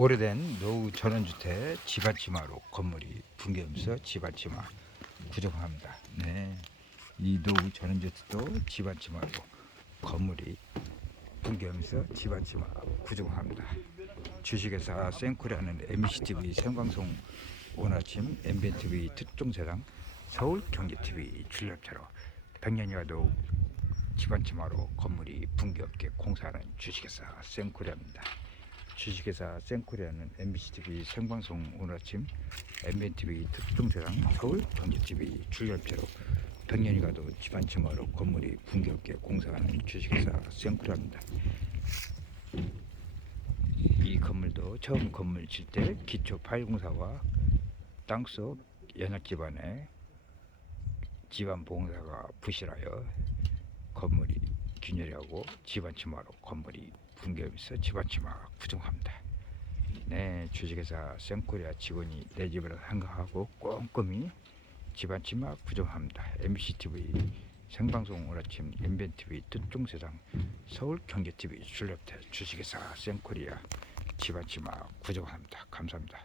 오래된 노후 전원주택 집안치마로 건물이 붕괴하면서 집안치마 구정합니다. 네, 이 노후 전원주택도 집안치마로 건물이 붕괴하면서 집안치마 구정합니다. 주식회사 생코리아는 MBCTV 생방송 오늘 아침 MBNTV 특종세상 서울경제TV 출연자로 100년이 가도 집안치마로 건물이 붕괴없게 공사하는 주식회사 생코리아입니다. 주식회사 생코리아는 MBCTV 생방송 오늘 아침 MBNTV 특종세상 서울 경제TV 출연자로 100년이 가도 집안치마로 건물이 붕괴없게 공사하는 주식회사 생코리아입니다. 이 건물도 처음 건물 질 때 기초 파일 공사와 땅속 연약 기반에 집안 봉사가 부실하여 건물이 균열하고 집안 치마로 건물이 붕괴하면서 집안 치마 부정합니다. 네, 주식회사 생코리아 직원이 내 집을 생각하고 꼼꼼히 집안 치마 부정합니다. MBCTV 생방송 오늘 아침 MBNTV 뜻종세상 서울경제TV 출력대 주식회사 생코리아 집안 치마 부정합니다. 감사합니다.